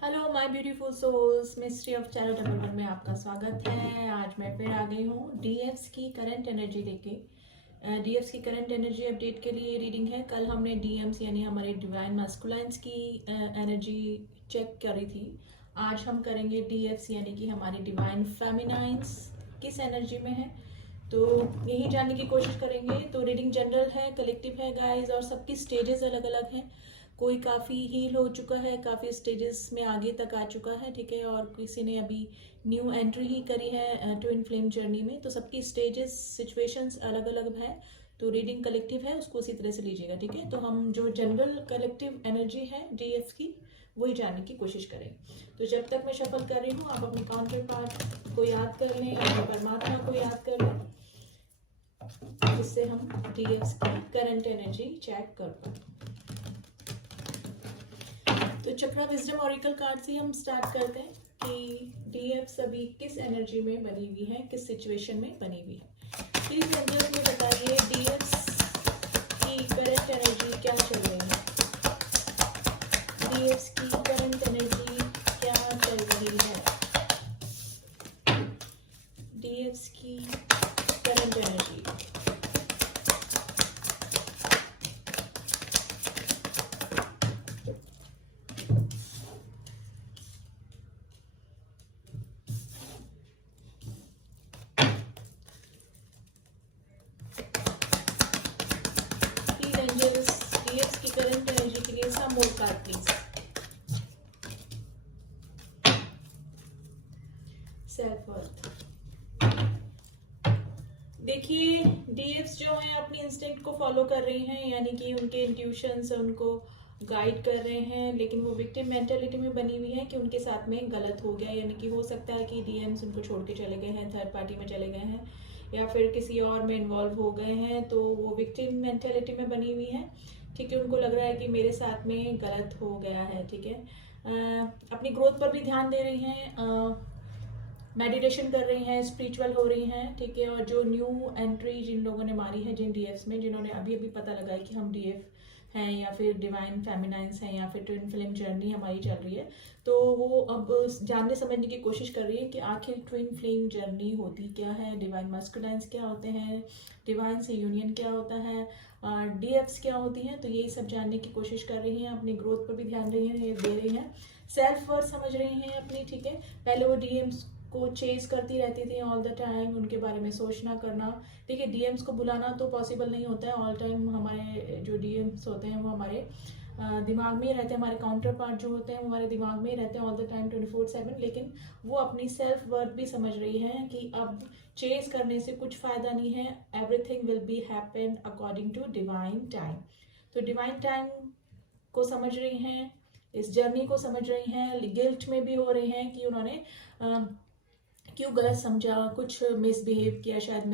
Hello my beautiful souls, mystery of Cheiro double one में आपका स्वागत है। आज मैं फिर आ गई हूँ डीएफ्स की करंट एनर्जी लेके। डीएफ्स की करंट एनर्जी अपडेट के लिए रीडिंग है। कल हमने डीएम्स यानी हमारे डिवाइन मस्कुलाइंस की एनर्जी चेक करी थी। आज हम करेंगे डीएफ्स यानी कि हमारे डिवाइन फेमिनाइंस किस एनर्जी में है, तो यही जानने की कोशिश करेंगे। तो रीडिंग जनरल है, कलेक्टिव है गाइस, और सबकी स्टेजेस अलग अलग हैं। कोई काफ़ी हील हो चुका है, काफ़ी स्टेजेस में आगे तक आ चुका है, ठीक है, और किसी ने अभी न्यू एंट्री ही करी है ट्विन फ्लेम जर्नी में। तो सबकी स्टेजेस सिचुएशंस अलग अलग है। तो रीडिंग कलेक्टिव है, उसको उसी तरह से लीजिएगा, ठीक है। तो हम जो जनरल कलेक्टिव एनर्जी है डीएफ की वही जानने की कोशिश करेंगे। तो जब तक मैं शफल कर रही हूँ, आप अपने काउंटर पार्ट को याद कर लें, अपने परमात्मा को याद कर लें, जिससे हम डीएफ की करंट एनर्जी चेक कर पाए। तो चक्रा विजडम ऑरिकल कार्ड से हम स्टार्ट करते हैं कि डीएफ अभी किस एनर्जी में बनी हुई है, किस सिचुएशन में बनी हुई है। प्लीज एंजल्स में बताइए डीएफ की करंट एनर्जी क्या चल रही है। डीएफ की करंट एनर्जी क्या चल रही है। डीएफ की करंट एनर्जी। करंट एनर्जी के लिए सम मोर कार्ड प्लीज। Self worth. देखिए डीएफ्स जो है अपनी इंस्टिंक्ट को फॉलो कर रही हैं, यानी कि उनके इंट्यूशन से उनको गाइड कर रहे हैं, लेकिन वो विक्टिम मेंटेलिटी में बनी हुई है कि उनके साथ में गलत हो गया। यानी कि हो सकता है कि डीएम्स उनको छोड़ के चले गए हैं, थर्ड पार्टी में चले गए हैं, या फिर किसी और में इन्वॉल्व हो गए हैं। तो वो विक्टिम मेंटेलिटी में बनी हुई है, ठीक है। उनको लग रहा है कि मेरे साथ में गलत हो गया है, ठीक है। अपनी ग्रोथ पर भी ध्यान दे रही हैं, मेडिटेशन कर रही हैं, स्पिरिचुअल हो रही हैं, ठीक है। और जो न्यू एंट्री जिन लोगों ने मारी है, जिन डीएफ्स में, जिन्होंने अभी अभी पता लगा है कि हम डीएफ हैं या फिर डिवाइन फेमिनाइंस हैं या फिर ट्विन फ्लेम जर्नी हमारी चल रही है, तो वो अब जानने समझने की कोशिश कर रही है कि आखिर ट्विन फ्लेम जर्नी होती क्या है, डिवाइन मस्कुलाइंस क्या होते हैं, डिवाइन से यूनियन क्या होता है, डीएफ्स क्या होती हैं। तो यही सब जानने की कोशिश कर रही हैं, अपनी ग्रोथ पर भी ध्यान दे रही हैं, सेल्फ वर्थ समझ रही हैं अपनी, ठीक है। पहले वो डीएम्स को चेस करती रहती थी ऑल द टाइम, उनके बारे में सोचना करना, ठीक है। डीएम्स को बुलाना तो पॉसिबल नहीं होता है ऑल टाइम। हमारे जो डीएम्स होते हैं वो हमारे दिमाग में ही रहते हैं, हमारे काउंटर पार्ट जो होते हैं वो हमारे दिमाग में ही रहते हैं ऑल द टाइम 24/7। लेकिन वो अपनी सेल्फ वर्थ भी समझ रही हैं कि अब चेस करने से कुछ फायदा नहीं है, everything will be happen according to divine time. तो डिवाइन टाइम को समझ रही हैं, इस जर्नी को समझ रही हैं, गिल्ट में भी हो रही हैं कि उन्होंने क्यों गलत समझा, कुछ मिसबिहेव किया शायद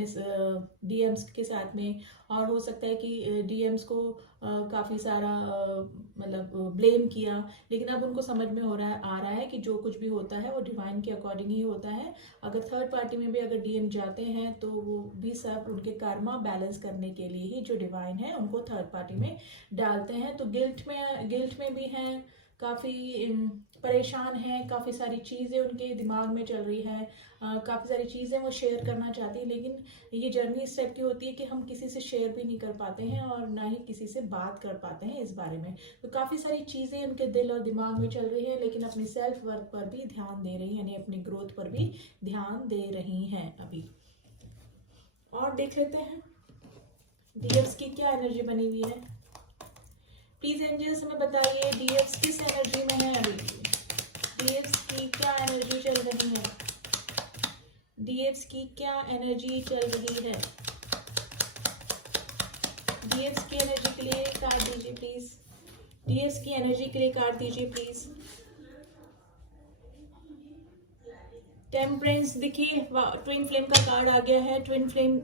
डीएम्स के साथ में। और हो सकता है कि डीएम्स को काफ़ी सारा मतलब ब्लेम किया, लेकिन अब उनको समझ में आ रहा है कि जो कुछ भी होता है वो डिवाइन के अकॉर्डिंग ही होता है। अगर थर्ड पार्टी में भी अगर डीएम जाते हैं तो वो भी सब उनके कर्मा बैलेंस करने के लिए ही जो डिवाइन है उनको थर्ड पार्टी में डालते हैं। तो गिल्ट में भी हैं, काफ़ी परेशान हैं, काफ़ी सारी चीज़ें उनके दिमाग में चल रही है, काफ़ी सारी चीज़ें वो शेयर करना चाहती है, लेकिन ये जर्नी इस टाइप की होती है कि हम किसी से शेयर भी नहीं कर पाते हैं और ना ही किसी से बात कर पाते हैं इस बारे में। तो काफ़ी सारी चीज़ें उनके दिल और दिमाग में चल रही है, लेकिन अपनी सेल्फ वर्थ पर भी ध्यान दे रही हैं, यानी अपनी ग्रोथ पर भी ध्यान दे रही हैं अभी। और देख लेते हैं डीएफ्स की क्या एनर्जी बनी हुई है। प्लीज एंजल्स हमें बताइए डीएफ्स किस एनर्जी में है अभी, डीएफ्स की क्या एनर्जी चल रही है, डीएफ्स की क्या एनर्जी चल रही है। डीएफ्स की एनर्जी के लिए कार्ड दीजिए प्लीज, डीएफ्स की एनर्जी के लिए कार्ड दीजिए प्लीज। टेम्परेंस, देखिए ट्विन फ्लेम का कार्ड आ गया है। ट्विन फ्लेम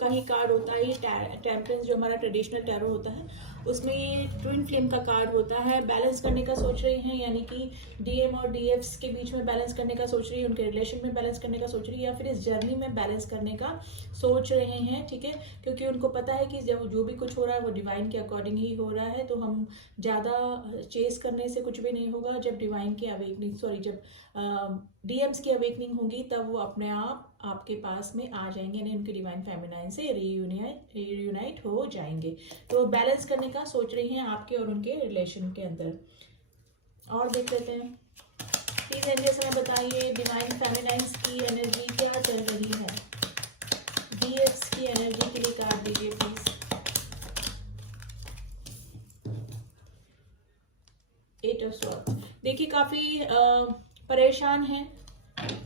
का ही कार्ड होता है टेम्परेंस, जो हमारा ट्रेडिशनल टैरो होता है। उसमें ये ट्विन फ्लेम का कार्ड होता है। बैलेंस करने का सोच रही हैं, यानी कि डीएम और डीएफ्स के बीच में बैलेंस करने का सोच रही है, उनके रिलेशन में बैलेंस करने का सोच रही है, या फिर इस जर्नी में बैलेंस करने का सोच रहे हैं, ठीक है। क्योंकि उनको पता है कि जब जो भी कुछ हो रहा है वो डिवाइन के अकॉर्डिंग ही हो रहा है, तो हम ज़्यादा चेस करने से कुछ भी नहीं होगा। जब डिवाइन की अवेकनिंग, जब डीएम्स की अवेकनिंग होगी तब वो अपने आप आपके पास में आ जाएंगे, यानी उनके डिवाइन फेमिनाइन से रीयूनाइट हो जाएंगे। तो बैलेंस करने का सोच रही हैं आपके और उनके रिलेशन के अंदर। और देख लेते हैं, प्लीज एंजल्स हमें बताइए डिवाइन फेमिनाइंस की एनर्जी क्या चल रही है। डीएफ्स की एनर्जी के लिए कार्ड दीजिए प्लीज। Eight of sword. देखिए काफी परेशान हैं,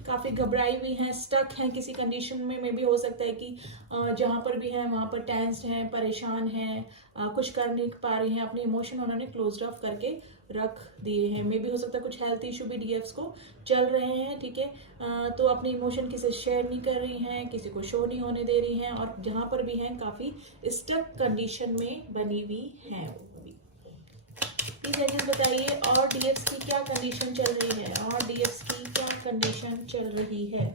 काफी घबराई हुई हैं, स्टक हैं किसी कंडीशन में। मे भी हो सकता है कि जहां पर भी हैं वहां पर टेंस्ड हैं, परेशान हैं, कुछ कर नहीं पा रही हैं, अपने इमोशन उन्होंने क्लोज ऑफ करके रख दिए हैं। मे भी हो सकता है कुछ हेल्थ इशू भी डीएफ्स को चल रहे हैं, ठीक है। तो अपने इमोशन किसी से शेयर नहीं कर रही हैं, किसी को शो नहीं होने दे रही हैं, और जहां पर भी हैं काफी स्टक कंडीशन में बनी हुई हैं वो अभी। प्लीज एजेंट बताइए और डीएफ्स की क्या कंडीशन चल रही है, और डीएफ्स की क्या कंडीशन चल रही है।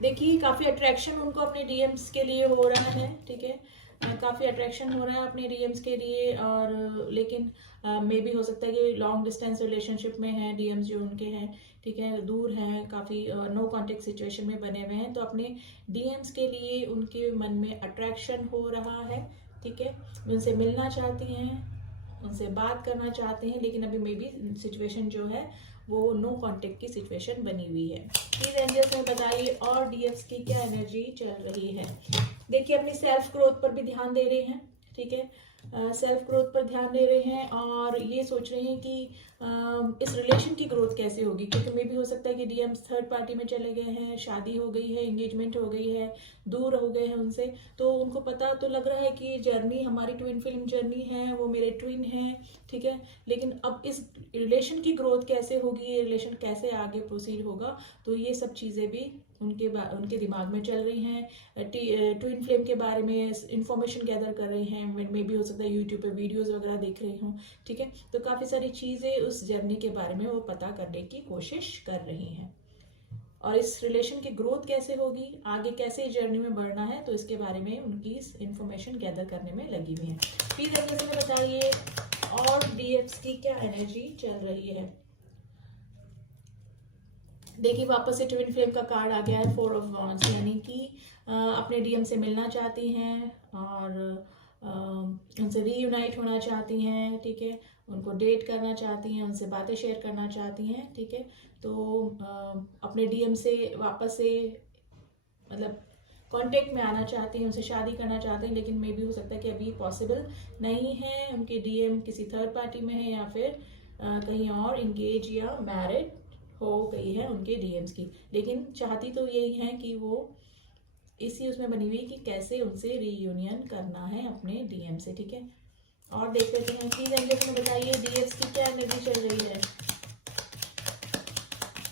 देखिए काफी अट्रैक्शन उनको अपने डीएम्स के लिए हो रहा है, ठीक है। काफी अट्रैक्शन हो रहा है अपने डीएम्स के लिए, और लेकिन मे भी हो सकता है कि लॉन्ग डिस्टेंस रिलेशनशिप में है डीएम्स जो उनके हैं, ठीक है, दूर हैं, काफी नो कांटेक्ट सिचुएशन में बने हुए हैं। तो अपने डीएम्स के लिए उनके मन में अट्रैक्शन हो रहा है, ठीक है। उनसे मिलना चाहती हैं, उनसे बात करना चाहते हैं, लेकिन अभी मे बी सिचुएशन जो है वो नो कांटेक्ट की सिचुएशन बनी हुई है। प्लीज एंजल्स में बताइए और डीएफ्स की क्या एनर्जी चल रही है। देखिए अपनी सेल्फ ग्रोथ पर भी ध्यान दे रहे हैं, ठीक है। सेल्फ ग्रोथ पर ध्यान दे रहे हैं, और ये सोच रहे हैं कि इस रिलेशन की ग्रोथ कैसे होगी, क्योंकि मे भी हो सकता है कि डीएम थर्ड पार्टी में चले गए हैं, शादी हो गई है, एंगेजमेंट हो गई है, दूर हो गए हैं उनसे। तो उनको पता तो लग रहा है कि जर्नी हमारी ट्विन फिल्म जर्नी है, वो मेरे ट्विन हैं, ठीक है। लेकिन अब इस रिलेशन की ग्रोथ कैसे होगी, ये रिलेशन कैसे आगे प्रोसीड होगा, तो ये सब चीज़ें भी उनके दिमाग में चल रही हैं। ट्विन फ्लेम के बारे में इंफॉर्मेशन गैदर कर रहे हैं, मे भी हो सकता है यूट्यूब पे वीडियोस वगैरह देख रही हूँ, ठीक है। तो काफ़ी सारी चीज़ें उस जर्नी के बारे में वो पता करने की कोशिश कर रही हैं, और इस रिलेशन की ग्रोथ कैसे होगी, आगे कैसे जर्नी में बढ़ना है, तो इसके बारे में उनकी इंफॉर्मेशन गैदर करने में लगी हुई है। प्लीज एंजल्स में बताइए और डीएफ्स की क्या एनर्जी चल रही है। देखिए वापस से ट्विन फ्लेम का कार्ड आ गया है, 4 ऑफ वॉन्ड्स, यानी कि अपने डीएम से मिलना चाहती हैं, और उनसे रीयूनाइट होना चाहती हैं, ठीक है। उनको डेट करना चाहती हैं, उनसे बातें शेयर करना चाहती हैं, ठीक है। तो अपने डीएम से वापस से मतलब कांटेक्ट में आना चाहती हैं, उनसे शादी करना चाहते हैं, लेकिन मे भी हो सकता है कि अभी पॉसिबल नहीं है। उनके डीएम किसी थर्ड पार्टी में है, या फिर कहीं और इंगेज या मैरिड हो गई है उनके डीएम्स की, लेकिन चाहती तो यही है कि वो इसी उसमें बनी हुई कि कैसे उनसे रीयूनियन करना है अपने डीएम से, ठीक है। और देख लेते हैं प्लीज एंजल्स में बताइए डीएफ्स की क्या एनर्जी चल रही है।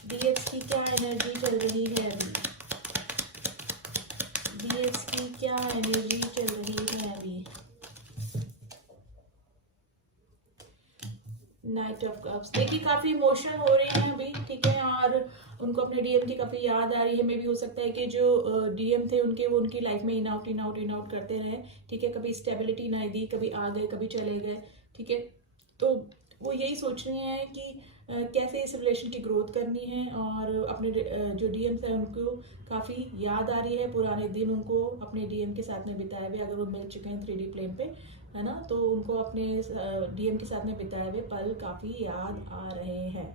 डीएफ्स की क्या एनर्जी चल रही है अभी। डीएफ्स की क्या एनर्जी चल रही है अभी। Night of cups. देखिए काफी इमोशन हो रहे हैं अभी, ठीक है, और उनको अपने डीएम की काफी याद आ रही है। मे भी हो सकता है कि जो डीएम थे उनके, वो उनकी लाइफ में इन आउट करते रहे, ठीक है। कभी स्टेबिलिटी ना दी, कभी आ गए, कभी चले गए, ठीक है। तो वो यही सोच रहे हैं कि कैसे इस रिलेशन की ग्रोथ करनी है, और अपने जो डीएम्स है उनको काफ़ी याद आ रही है, पुराने दिन उनको अपने डीएम के साथ में बिताए हुए, अगर वो मिल चुके हैं 3D प्लेन पे, है ना, तो उनको अपने डीएम के साथ में बिताए हुए पल काफ़ी याद आ रहे हैं।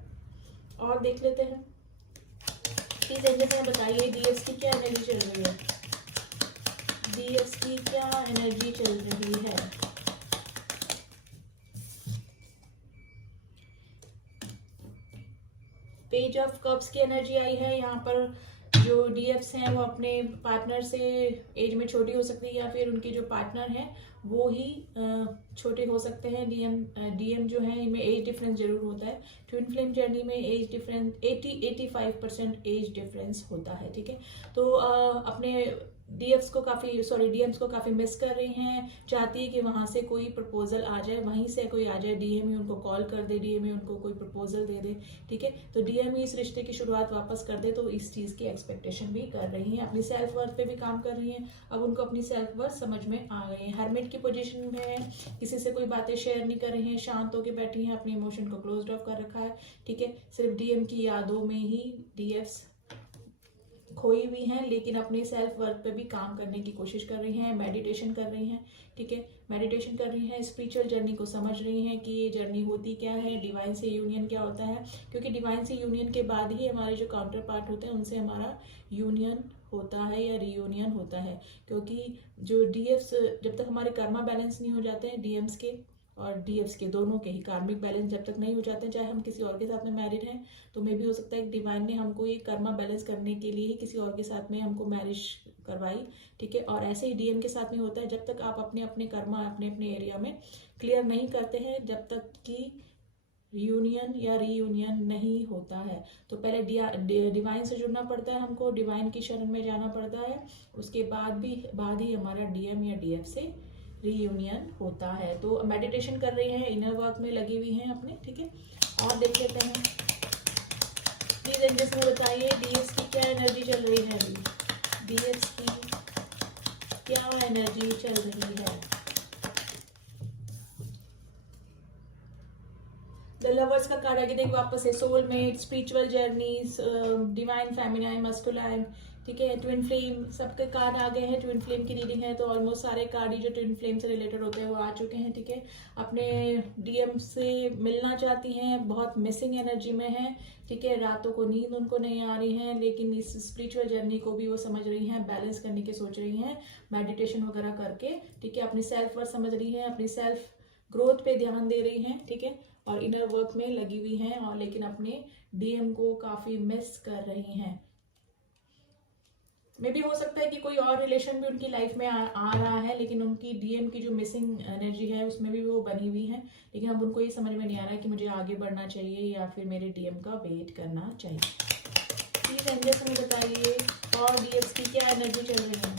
और देख लेते हैं प्लीज एंजल्स में बताइए डीएफ्स की क्या एनर्जी चल रही है। डीएफ्स की क्या एनर्जी चल रही है। पेज ऑफ कप्स की एनर्जी आई है। यहाँ पर जो डीएफ्स हैं वो अपने पार्टनर से एज में छोटी हो सकती है, या फिर उनके जो पार्टनर हैं वो ही छोटे हो सकते हैं। डीएम जो है इनमें एज डिफरेंस जरूर होता है। ट्विन फ्लेम जर्नी में एज डिफरेंस 85% एज डिफरेंस होता है, ठीक है। तो अपने डीएम्स को काफी मिस कर रही हैं, चाहती है कि वहां से कोई प्रपोजल आ जाए, वहीं से कोई आ जाए, डीएम ही उनको कॉल कर दे, डीएम ही उनको कोई प्रपोजल दे दे, ठीक है। तो डीएम ही इस रिश्ते की शुरुआत वापस कर दे, तो इस चीज की एक्सपेक्टेशन भी कर रही हैं, अपनी सेल्फ वर्थ पे भी काम कर रही हैं। अब उनको अपनी सेल्फ वर्थ समझ में आ गई है, हरमिट की पोजिशन में है, किसी से कोई बातें शेयर नहीं कर रही है, शांत होकर बैठी है, अपने इमोशन को क्लोज ऑफ कर रखा है, ठीक है। सिर्फ डीएम की यादों में ही डीएफ्स खोई हुई हैं, लेकिन अपने सेल्फ वर्थ पे भी काम करने की कोशिश कर रही हैं, मेडिटेशन कर रही हैं, ठीक है। मेडिटेशन कर रही हैं, स्पिरिचुअल जर्नी को समझ रही हैं कि ये जर्नी होती क्या है, डिवाइन से यूनियन क्या होता है, क्योंकि डिवाइन से यूनियन के बाद ही हमारे जो काउंटर पार्ट होते हैं उनसे हमारा यूनियन होता है या रीयूनियन होता है। क्योंकि जो डीएफ्स, जब तक हमारे कर्मा बैलेंस नहीं हो जाते हैं, डीएम्स के और डीएफ्स के दोनों के ही कार्मिक बैलेंस जब तक नहीं हो जाते हैं, चाहे हम किसी और के साथ में मैरिड हैं, तो मे भी हो सकता है डिवाइन ने हमको ये कर्मा बैलेंस करने के लिए ही किसी और के साथ में हमको मैरिज करवाई, ठीक है। और ऐसे ही डीएम के साथ में होता है, जब तक आप अपने अपने कर्मा अपने अपने एरिया में क्लियर नहीं करते हैं, जब तक कि यूनियन या रीयूनियन नहीं होता है। तो पहले डिवाइन से जुड़ना पड़ता है, हमको डिवाइन की शरण में जाना पड़ता है, उसके बाद ही हमारा डीएम या डीएफ से रीयूनियन होता है। तो मेडिटेशन कर रही हैं, इनर वर्क में लगी हुई हैं अपने, ठीक है। और देख लेते हैं, प्लीज एंजल्स में बताइए डीएस की क्या एनर्जी चल रही है अभी, डीएस की क्या एनर्जी चल रही है। द लवर्स का कार्ड आगे देखो वापस है, soulmate, spiritual journeys, divine feminine, masculine, ठीक है। ट्विन फ्लेम, सबके कार्ड आ गए हैं, ट्विन फ्लेम की रीडिंग है, तो ऑलमोस्ट सारे कार्ड ही जो ट्विन फ्लेम से रिलेटेड होते हैं वो आ चुके हैं, ठीक है। अपने डीएम से मिलना चाहती हैं, बहुत मिसिंग एनर्जी में है, ठीक है। रातों को नींद उनको नहीं आ रही है, लेकिन इस स्पिरिचुअल जर्नी को भी वो समझ रही हैं, बैलेंस करने की सोच रही हैं, मेडिटेशन वगैरह करके, ठीक है। अपनी सेल्फ वर्थ समझ रही है, अपनी सेल्फ ग्रोथ पे ध्यान दे रही हैं, ठीक है। और इनर वर्क में लगी हुई हैं, और लेकिन अपने डीएम को काफी मिस कर रही हैं। मे भी हो सकता है कि कोई और रिलेशन भी उनकी लाइफ में आ रहा है, लेकिन उनकी डीएम की जो मिसिंग एनर्जी है उसमें भी वो बनी हुई है, लेकिन अब उनको ये समझ में नहीं आ रहा है कि मुझे आगे बढ़ना चाहिए या फिर मेरे डीएम का वेट करना चाहिए। प्लीज एंजल्स हमें बताइए और डीएस की क्या एनर्जी चल रही है,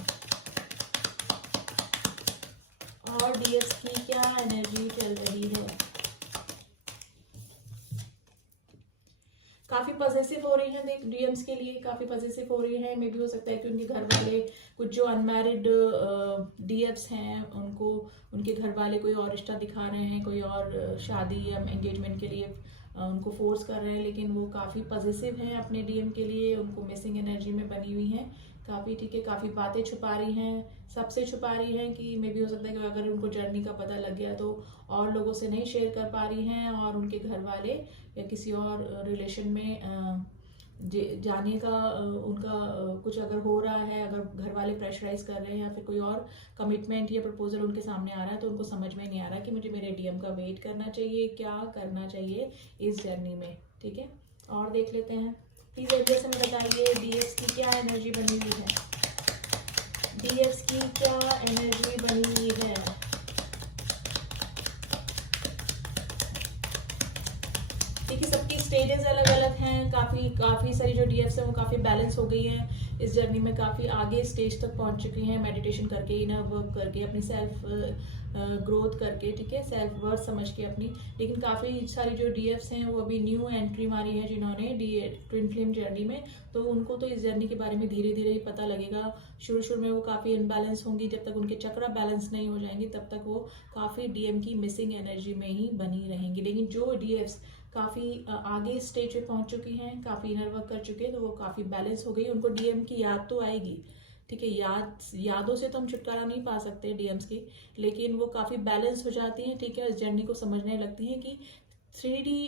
और डीएस की क्या एनर्जी चल रही है। काफी पॉजिटिव हो रही हैं, देख डीएम्स के लिए काफी पॉजिटिव हो रही हैं। मे भी हो सकता है कि उनके घर वाले, कुछ जो अनमैरिड डीएफ्स हैं, उनको उनके घर वाले कोई और रिश्ता दिखा रहे हैं, कोई और शादी या एंगेजमेंट के लिए उनको फोर्स कर रहे हैं, लेकिन वो काफी पॉजिटिव हैं अपने डीएम के लिए, उनको मिसिंग एनर्जी में बनी हुई हैं काफी, ठीक है। काफी बातें छुपा रही हैं, सबसे छुपा रही हैं कि मे भी हो सकता है कि अगर उनको जर्नी का पता लग गया तो और लोगों से नहीं शेयर कर पा रही हैं, और उनके घर वाले या किसी और रिलेशन में जाने का उनका कुछ अगर हो रहा है, अगर घर वाले प्रेशराइज कर रहे हैं या फिर कोई और कमिटमेंट या प्रपोजल उनके सामने आ रहा है, तो उनको समझ में नहीं आ रहा कि मुझे मेरे डीएम का वेट करना चाहिए, क्या करना चाहिए इस जर्नी में, ठीक है। और देख लेते हैं, प्लीज एड्रेस हमें बताइए डीएस की क्या एनर्जी बनी हुई है, डीएस की क्या एनर्जी बनी हुई है। देखिए सबकी स्टेजेस अलग अलग हैं, काफी सारी जो डीएफ्स हैं वो काफी बैलेंस हो गई हैं इस जर्नी में, काफी आगे स्टेज तक पहुंच चुकी हैं, मेडिटेशन करके, इनर वर्क करके, अपनी सेल्फ ग्रोथ करके, ठीक है, सेल्फ वर्थ समझ के अपनी। लेकिन काफी सारी जो डीएफ्स हैं वो अभी न्यू एंट्री मारी है जिन्होंने ट्विन फ्लेम जर्नी में, तो उनको तो इस जर्नी के बारे में धीरे धीरे ही पता लगेगा। शुरू में वो काफी इनबैलेंस होंगी, जब तक उनके चक्र बैलेंस नहीं हो जाएंगे तब तक वो काफी डीएम की मिसिंग एनर्जी में ही बनी रहेंगी। लेकिन जो डीएफ्स काफी आगे स्टेज पे पहुंच चुकी हैं, काफी इनर वर्क कर चुके हैं, तो वो काफी बैलेंस हो गई, उनको डीएम की याद तो आएगी, ठीक है। यादों से तो हम छुटकारा नहीं पा सकते डीएम्स की, लेकिन वो काफी बैलेंस हो जाती हैं, ठीक है। इस जर्नी को समझने लगती हैं कि 3D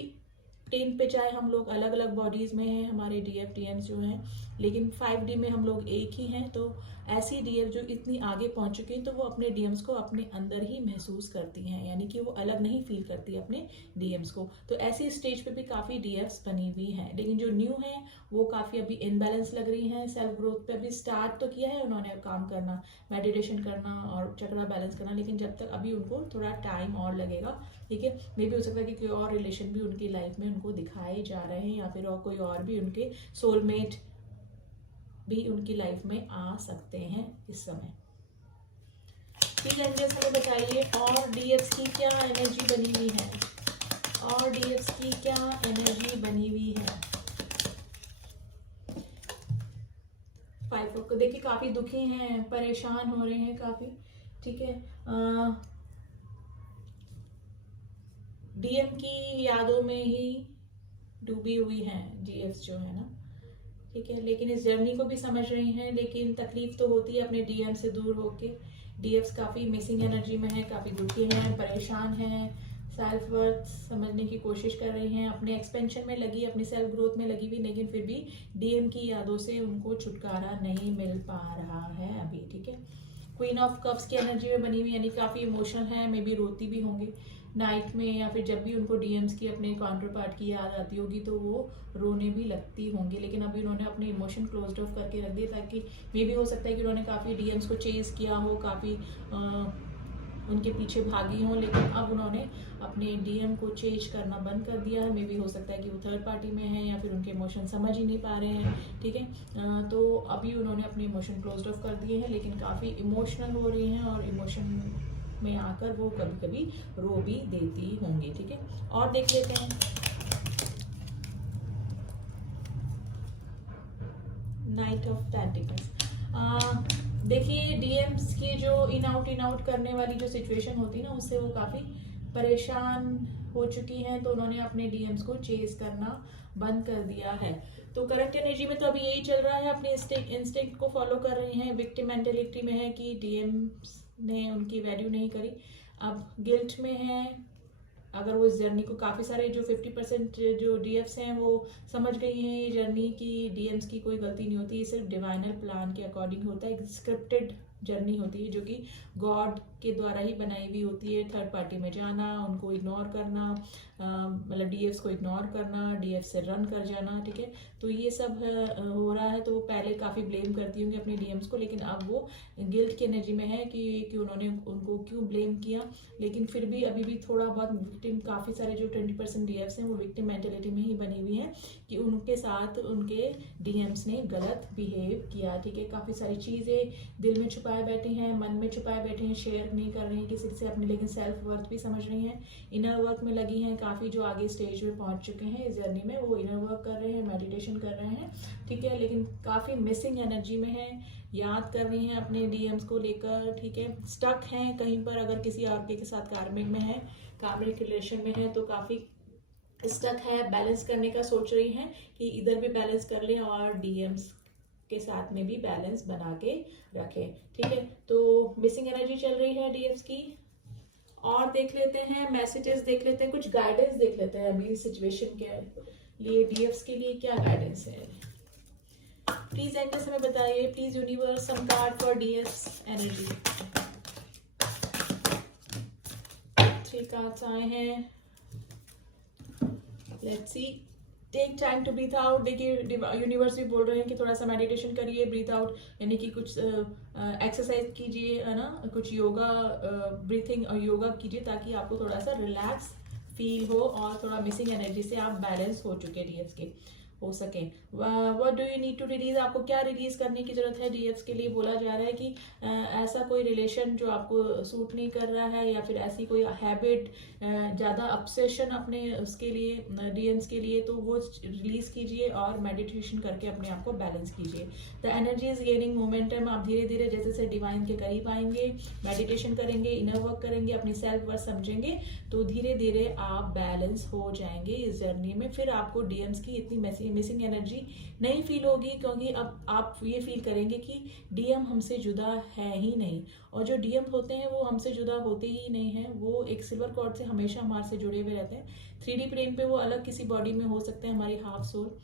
प्लेन पे चाहे हम लोग अलग अलग बॉडीज में हैं, हमारे डीएफ डीएम्स जो हैं, लेकिन 5D में हम लोग एक ही हैं। तो ऐसी डीएफ जो इतनी आगे पहुंच चुकी हैं, तो वो अपने डीएम्स को अपने अंदर ही महसूस करती हैं, यानी कि वो अलग नहीं फील करती अपने डीएम्स को। तो ऐसी स्टेज पे भी काफी डीएफ्स बनी हुई हैं, लेकिन जो न्यू है वो काफी अभी इनबैलेंस लग रही हैं। सेल्फ ग्रोथ पे अभी स्टार्ट तो किया है उन्होंने काम करना, मेडिटेशन करना और चक्रा बैलेंस करना, लेकिन जब तक अभी उनको थोड़ा टाइम और लगेगा, ठीक है। मे भी हो सकता है कि कोई और रिलेशन भी उनकी लाइफ में उनको दिखाए जा रहे हैं, या फिर और कोई और भी उनके सोलमेट भी उनकी लाइफ में आ सकते हैं इस समय। प्लीज एंजल्स हमें बताइए और डीएफ्स की क्या एनर्जी बनी हुई है, और डीएफ्स की क्या एनर्जी बनी हुई है। 5 को देखिए काफी दुखी हैं, परेशान हो रहे हैं काफी, ठीक है। डीएम की यादों में ही डूबी हुई हैं डीएफ्स जो है ना, ठीक है। लेकिन इस जर्नी को भी समझ रही हैं, लेकिन तकलीफ तो होती है अपने डीएम से दूर होके। डीएफ्स काफी मिसिंग एनर्जी में है, काफी दुखी हैं, परेशान हैं, सेल्फ वर्थ समझने की कोशिश कर रही हैं, अपने एक्सपेंशन में लगी, अपनी सेल्फ ग्रोथ में लगी हुई, लेकिन फिर भी डीएम की यादों से उनको छुटकारा नहीं मिल पा रहा है अभी, ठीक है। क्वीन ऑफ कप्स की एनर्जी में बनी हुई, यानी काफी इमोशनल है, मे बी रोती भी होंगी नाइट में, या फिर जब भी उनको डीएम्स की अपने काउंटर पार्ट की याद आती होगी तो वो रोने भी लगती होंगी। लेकिन अभी उन्होंने अपने इमोशन क्लोज्ड ऑफ करके रख दिए, ताकि मे भी हो सकता है कि उन्होंने काफ़ी डीएम्स को चेज किया हो, काफ़ी उनके पीछे भागी हों, लेकिन अब उन्होंने अपने डीएम को चेंज करना बंद कर दिया है। मे भी हो सकता है कि वो थर्ड पार्टी में है, या फिर उनके इमोशन समझ ही नहीं पा रहे हैं, ठीक है। तो अभी उन्होंने अपने इमोशन क्लोज्ड ऑफ कर दिए हैं, लेकिन काफ़ी इमोशनल हो रही हैं, और इमोशन में आकर वो कभी कभी रो भी देती होंगी, ठीक है। और देख लेते हैं नाइट ऑफ पेंटिकल्स। देखिए डीएम्स की जो इन आउट करने वाली जो सिचुएशन होती है ना, उससे वो काफी परेशान हो चुकी हैं, तो उन्होंने अपने डीएम्स को चेज करना बंद कर दिया है। तो करेक्ट एनर्जी में तो अभी यही चल रहा है, अपने इंस्टिंक्ट को फॉलो कर रही हैं। विक्टिम मेंटेलिटी में है कि डीएम्स ने उनकी वैल्यू नहीं करी, अब गिल्ट में है। अगर वो इस जर्नी को काफ़ी सारे जो 50% जो डीएफ्स हैं वो समझ गई हैं ये जर्नी की डीएम्स की कोई गलती नहीं होती, ये सिर्फ डिवाइनल प्लान के अकॉर्डिंग होता है। एक स्क्रिप्टेड जर्नी होती है जो कि गॉड के द्वारा ही बनाई हुई होती है। थर्ड पार्टी में जाना, उनको इग्नोर करना, मतलब डीएफ्स को इग्नोर करना, डीएफ से रन कर जाना, ठीक है। तो ये सब हो रहा है। तो वो पहले काफ़ी ब्लेम करती होंगी अपने डीएम्स को, लेकिन अब वो गिल्ट की एनर्जी में है कि उन्होंने उनको क्यों ब्लेम किया। लेकिन फिर भी अभी भी थोड़ा बहुत विक्टिम, काफ़ी सारे जो 20% डीएफ्स हैं वो विक्टिम मेंटेलिटी में ही बनी हुई हैं कि उनके साथ उनके डीएम्स ने गलत बिहेव किया, ठीक है। काफ़ी सारी चीज़ें दिल में छुपाए बैठी हैं, मन में छुपाए बैठे हैं, शेयर नहीं कर रही हैं किसी से अपने, लेकिन सेल्फ वर्थ भी समझ रही हैं, इनर वर्क में लगी हैं। काफ़ी जो आगे स्टेज में पहुंच चुके हैं इस जर्नी में, वो इनर वर्क कर रहे हैं, मेडिटेशन कर रहे हैं, ठीक है। लेकिन काफ़ी मिसिंग एनर्जी में है, याद कर रही हैं अपने डीएम्स को लेकर, ठीक है। स्टक हैं कहीं पर, अगर किसी आगे के साथ कार्मिक में है, कार्मिक रिलेशन में है, तो काफ़ी स्टक है। बैलेंस करने का सोच रही हैं कि इधर भी बैलेंस कर लें और डीएम्स के साथ में भी बैलेंस बना के रखें, ठीक है। तो मिसिंग एनर्जी चल रही है डीएफ्स की। और देख लेते हैं मैसेजेस, देख लेते हैं कुछ गाइडेंस, देख लेते हैं अभी सिचुएशन के लिए डीएफ्स के लिए क्या गाइडेंस है। प्लीज एंजल्स हमें बताइए, please universe, some card for DF's energy. 3 cards आए हैं, let's see. Take time to breathe out. देखिए यूनिवर्स भी बोल रहे हैं कि थोड़ा सा मेडिटेशन करिए, ब्रीथ आउट यानी कि कुछ एक्सरसाइज कीजिए, है ना, कुछ योगा, ब्रीथिंग और योगा कीजिए, ताकि आपको थोड़ा सा रिलैक्स फील हो और थोड़ा मिसिंग एनर्जी से आप बैलेंस हो चुके डीएफ्स के हो सके। What do you need to release, आपको क्या रिलीज करने की जरूरत है डीएफ्स के लिए। बोला जा रहा है कि ऐसा कोई रिलेशन जो आपको सूट नहीं कर रहा है, या फिर ऐसी कोई हैबिट, ज़्यादा ऑब्सेशन अपने उसके लिए डीएम्स के लिए, तो वो रिलीज कीजिए और मेडिटेशन करके अपने आप को बैलेंस कीजिए। The energy is gaining momentum. आप धीरे धीरे जैसे जैसे डिवाइन के करीब आएंगे, मेडिटेशन करेंगे, इनर वर्क करेंगे, अपनी सेल्फ वर्थ समझेंगे, तो धीरे धीरे आप बैलेंस हो जाएंगे इस जर्नी में। फिर आपको डीएम्स की इतनी मिसिंग एनर्जी नहीं फील होगी, क्योंकि अब आप ये फील करेंगे कि डीएम हमसे जुदा है ही नहीं। और जो डीएम होते हैं वो हमसे जुदा होते ही नहीं हैं, वो एक सिल्वर कॉर्ड से हमेशा हमारे से जुड़े हुए रहते हैं। 3D प्लेन पे वो अलग किसी बॉडी में हो सकते हैं, हमारी हाफ सोल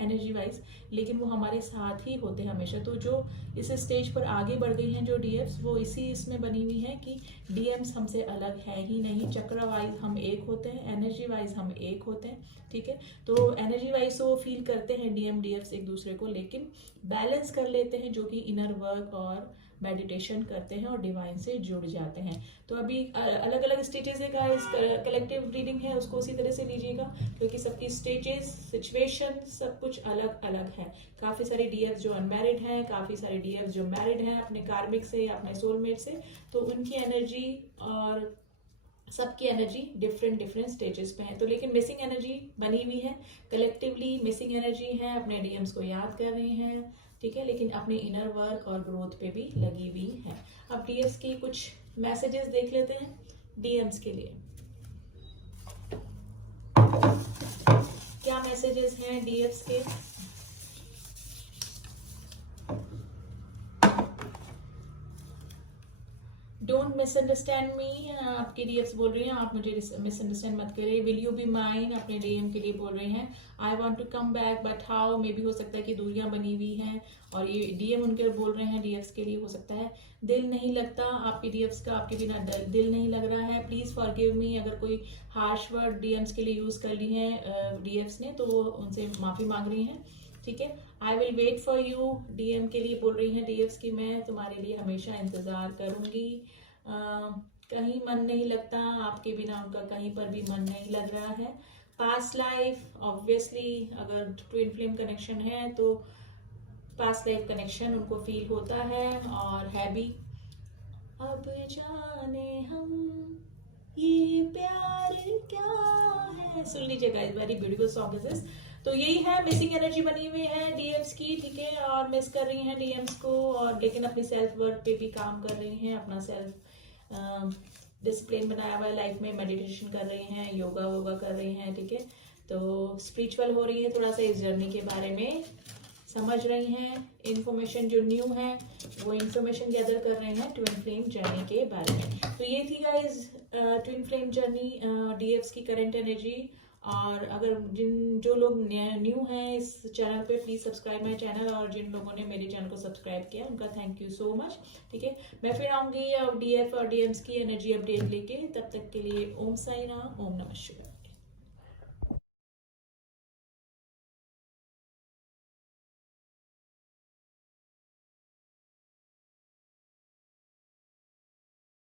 एनर्जी वाइज, लेकिन वो हमारे साथ ही होते हैं हमेशा। तो जो इस स्टेज पर आगे बढ़ गई हैं जो डीएफ्स, वो इसी इसमें बनी हुई हैं कि डीएम्स हमसे अलग है ही नहीं। चक्र वाइज हम एक होते हैं, एनर्जी वाइज हम एक होते हैं, ठीक है। तो एनर्जी वाइज तो वो फील करते हैं डीएम डीएफ्स एक दूसरे को, लेकिन बैलेंस कर लेते हैं, जो कि इनर वर्क और मेडिटेशन करते हैं और डिवाइन से जुड़ जाते हैं। तो अभी अलग अलग स्टेजेस है गाइस, कलेक्टिव रीडिंग है उसको उसी तरह से लीजिएगा, क्योंकि सबकी स्टेजेस, सिचुएशन सब कुछ अलग अलग है। काफ़ी सारे डीएफ जो अनमैरिड हैं, काफ़ी सारे डीएफ जो मैरिड हैं अपने कार्मिक से या अपने सोलमेट से, तो उनकी एनर्जी और सबकी एनर्जी डिफरेंट डिफरेंट स्टेजेस पे है। तो लेकिन मिसिंग एनर्जी बनी हुई है, कलेक्टिवली मिसिंग एनर्जी है, अपने डीएम्स को याद कर रहे हैं, ठीक है, लेकिन अपने इनर वर्क और ग्रोथ पे भी लगी हुई है। अब डीएम्स की कुछ मैसेजेस देख लेते हैं डीएम्स के लिए। क्या मैसेजेस हैं डीएम्स के? डोंट मिसअंडरस्टैंड मी, आपके डीएम्स बोल रही हैं, आप मुझे मिसअंडरस्टैंड मत करिए। विल यू बी माइन, अपने डीएम के लिए बोल रहे हैं। I want to come back but how, मे भी हो सकता है कि दूरियां बनी हुई हैं, और ये डीएम उनके बोल रहे हैं डीएफ्स के लिए, हो सकता है दिल नहीं लगता आपके डीएफ्स का, आपके बिना दिल नहीं लग रहा है। प्लीज फॉरगिव मी, अगर कोई हार्श वर्ड डीएम्स के लिए यूज कर ली है डीएफ्स ने, तो उनसे माफी मांग रही हैं, ठीक है। I will wait for you, DM के लिए बोल रही हैं डीएफ्स की, मैं तुम्हारे लिए हमेशा इंतजार करूंगी। कहीं मन नहीं लगता आपके बिना, उनका कहीं पर भी मन नहीं लग रहा है। पास्ट लाइफ, ऑब्वियसली अगर ट्विन फ्लेम कनेक्शन है तो पास्ट लाइफ कनेक्शन उनको फील होता है और है भी। अब जाने हम ये प्यार क्या है, सुन लीजिए guys, very beautiful song is this. तो यही है, मिसिंग एनर्जी बनी हुई है डीएम्स की, ठीक है, और मिस कर रही हैं डीएम्स को, और लेकिन अपनी सेल्फ वर्क पे भी काम कर रही हैं, अपना सेल्फ डिसिप्लिन बनाया हुआ है लाइफ में, मेडिटेशन कर रही हैं, योगा वोगा कर रही हैं, ठीक है। तो स्पिरिचुअल हो रही है थोड़ा सा, इस जर्नी के बारे में समझ रही हैं, इंफॉर्मेशन जो न्यू है वो इंफॉर्मेशन गैदर कर रहे हैं ट्विन फ्लेम जर्नी के बारे में। तो ये थी गाइस ट्विन फ्लेम जर्नी, डीएफ्स की करंट एनर्जी। और अगर जो लोग न्यू हैं इस चैनल पे, प्लीज सब्सक्राइब माय चैनल, और जिन लोगों ने मेरे चैनल को सब्सक्राइब किया उनका थैंक यू सो मच, ठीक है। मैं फिर आऊंगी अब डीएफ और डीएम्स की एनर्जी अपडेट लेके, तब तक के लिए ओम साई राम, ओम नमः शिवाय।